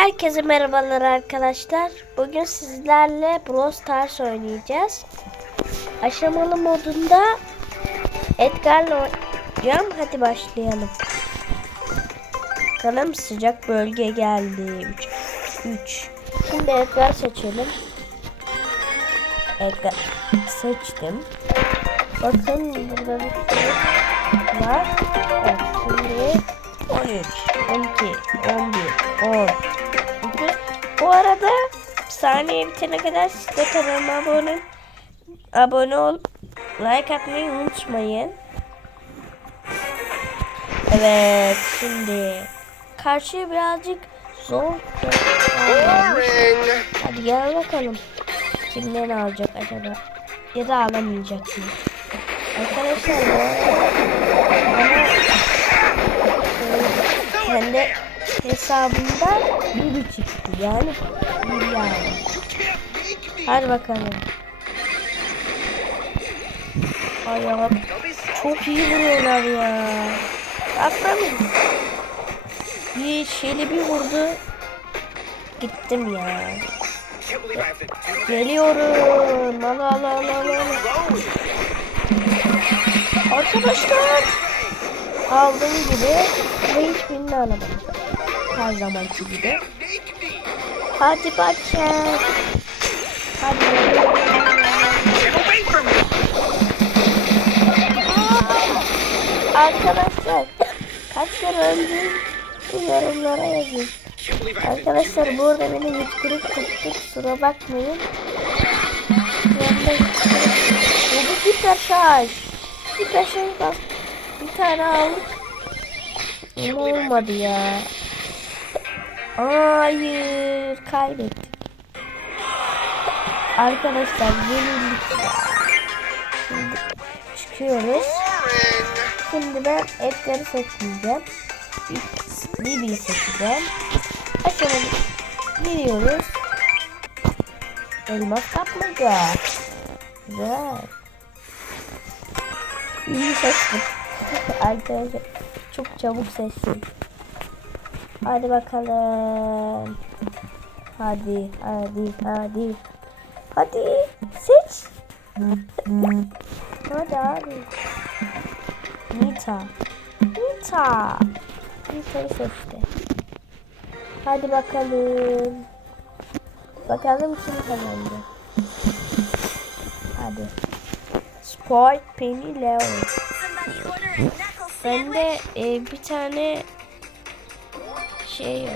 Herkese merhabalar arkadaşlar. Bugün sizlerle Brawl Stars oynayacağız. Aşamalı modunda Edgar'la oynayacağım. Hadi başlayalım. Bakalım sıcak bölge geldi. 3. Şimdi Edgar seçelim. Edgar seçtim. Bakın burada bir şey var. Evet, şimdi 13, 12, 11, 10. Arada saniye bitene kadar siz de kanalıma abone, abone ol, like atmayı unutmayın. Evet, şimdi karşıya birazcık zor. Hadi gel bakalım. Kimden alacak acaba? Ya da alamayacak mı? Arkadaşlar e, kendi hesabımda biri çıktı. Yani bir yani. Hadi bakalım. Ay ya çok iyi vuruyorlar ya. Atlamayın. Bir şeyle bir vurdu. Gittim ya. Geliyorum. Ala ala ala ala. ala. Arkadaşlar. Aldığım gibi ve hiçbirini alamadım. Her zamanki gibi. Hadi bakayım. Hadi. Arkadaşlar. Kaç kere öldüm? Yorumlara yazın. Arkadaşlar bu arada beni yıktırıp tuttu. Kusura bakmayın. Yıktırıp. Bu hiper şarj. Hiper şarj bak. Bir tane aldık. Ama olmadı ya. Hayır. Kaybettik. Arkadaşlar yenildik ya. Şimdi çıkıyoruz. Şimdi ben Edgar'ı seçmeyeceğim. Bibi'yi seçeceğim. Aşağıya giriyoruz. Elmas kapmaca. Güzel. Bibi'yi seçtim. Arkadaşlar çok çabuk seçtim. Hadi bakalım. Hadi, hadi, hadi. Hadi, seç. Hadi abi. Nita. Nita. Nita'yı seçti. Hadi bakalım. Bakalım kim kazandı. Hadi. Sport Penny Leo. Bende e, bir tane şey yok.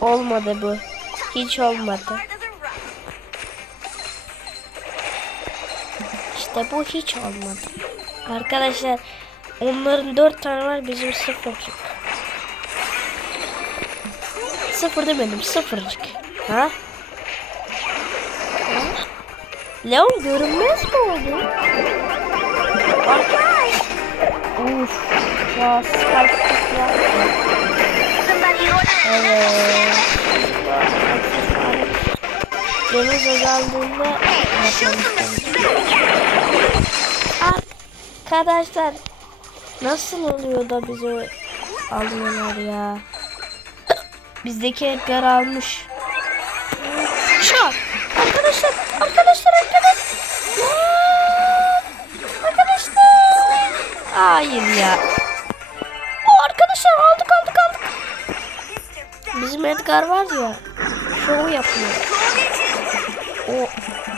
Olmadı bu. Hiç olmadı. İşte bu hiç olmadı. Arkadaşlar onların dört tane var bizim sıfırcık. Sıfır demedim sıfırcık. Ha? Leon görünmez mi oldu? Uf. Ya sıkıntı var. Evet. Deniz azaldığında Arkadaşlar nasıl oluyor da bizi alıyorlar ya? Bizdeki Edgar almış. Şak! Arkadaşlar, arkadaşlar, arkadaşlar. Aa! Arkadaşlar. Hayır ya. O arkadaşlar aldık aldık aldık. Bizim Edgar var ya. Şov yapıyor. O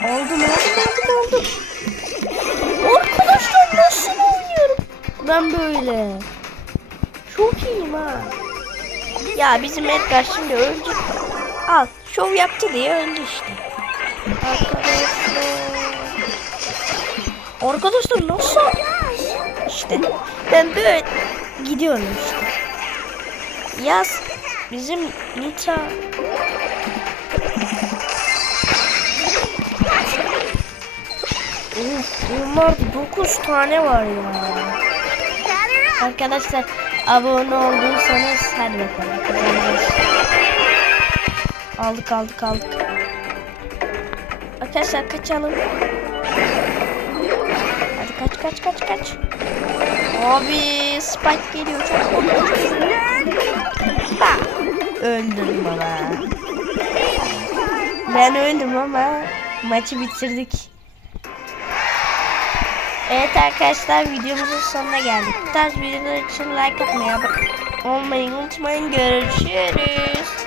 aldım aldım aldım aldım. Arkadaşlar nasıl oynuyorum? Ben böyle. Çok iyiyim ha. Ya bizim Edgar şimdi öldü. Al şov yaptı diye öldü işte. Arkadaşlar. Arkadaşlar nasıl? İşte ben böyle gidiyorum işte. Yaz bizim Nita Uf, bunlar 9 tane var ya. Arkadaşlar abone olduysanız hadi bakalım. Aldık aldık aldık. Arkadaşlar kaçalım. Kaç kaç kaç kaç. Abi Spike geliyor çok korkunç. Bak. Öldüm baba. Ben öldüm ama maçı bitirdik. Evet arkadaşlar videomuzun sonuna geldik. Bu tarz videolar için like atmayı, abone olmayı unutmayın. Görüşürüz.